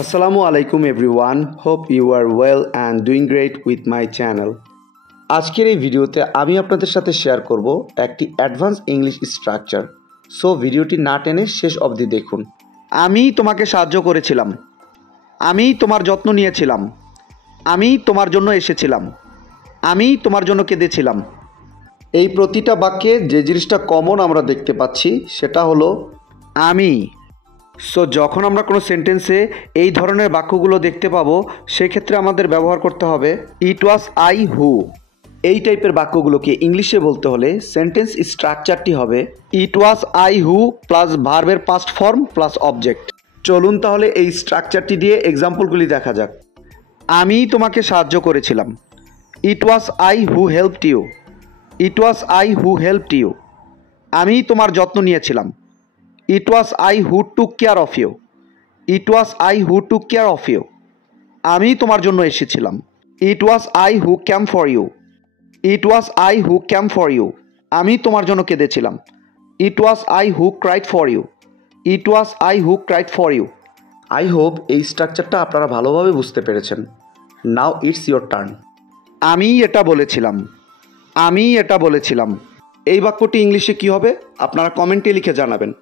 Assalamu alaikum everyone. Hope you are well and doing great with my channel. আজকের এই ভিডিওতে আমি আপনাদের সাথে শেয়ার করব একটি অ্যাডভান্স ইংলিশ স্ট্রাকচার। সো ভিডিওটি না টেনে শেষ অবধি দেখুন। আমি তোমাকে সাহায্য করেছিলাম। আমি তোমার যত্ন নিয়েছিলাম। আমি তোমার জন্য এসেছিলাম। আমি তোমার জন্য কেঁদেছিলাম। এই প্রতিটা বাক্যে যে জিনিসটা কমন আমরা দেখতে পাচ্ছি সেটা হলো আমি। সো যখন আমরা কোনো সেন্টেন্সে এই ধরনের বাক্যগুলো দেখতে পাবো সেক্ষেত্রে আমাদের ব্যবহার করতে হবে ইট ওয়াজ আই হু। এই টাইপের বাক্যগুলোকে ইংলিশে বলতে হলে সেন্টেন্স স্ট্রাকচারটি হবে ইট ওয়াজ আই হু প্লাস ভার্বের পাস্ট ফর্ম প্লাস অবজেক্ট। চলুন তাহলে এই স্ট্রাকচারটি দিয়ে এক্সাম্পলগুলি দেখা যাক। আমি তোমাকে সাহায্য করেছিলাম। It was I who helped you. It was I who helped you. আমি তোমার যত্ন নিয়েছিলাম। It was I who took care of you. It was I who took care of you. আমি তোমার জন্য এসেছিলাম। It was I who came for you. It was I who came for you. আমি তোমার জন্য কেঁদেছিলাম। It was I who cried for you. It was I who cried for you. I hope এই স্ট্রাকচারটা আপনারা ভালোভাবে বুঝতে পেরেছেন। Now it's your turn. আমি এটা বলেছিলাম। আমি এটা বলেছিলাম। এই বাক্যটি ইংলিশে কি হবে আপনারা কমেন্টে লিখে জানাবেন।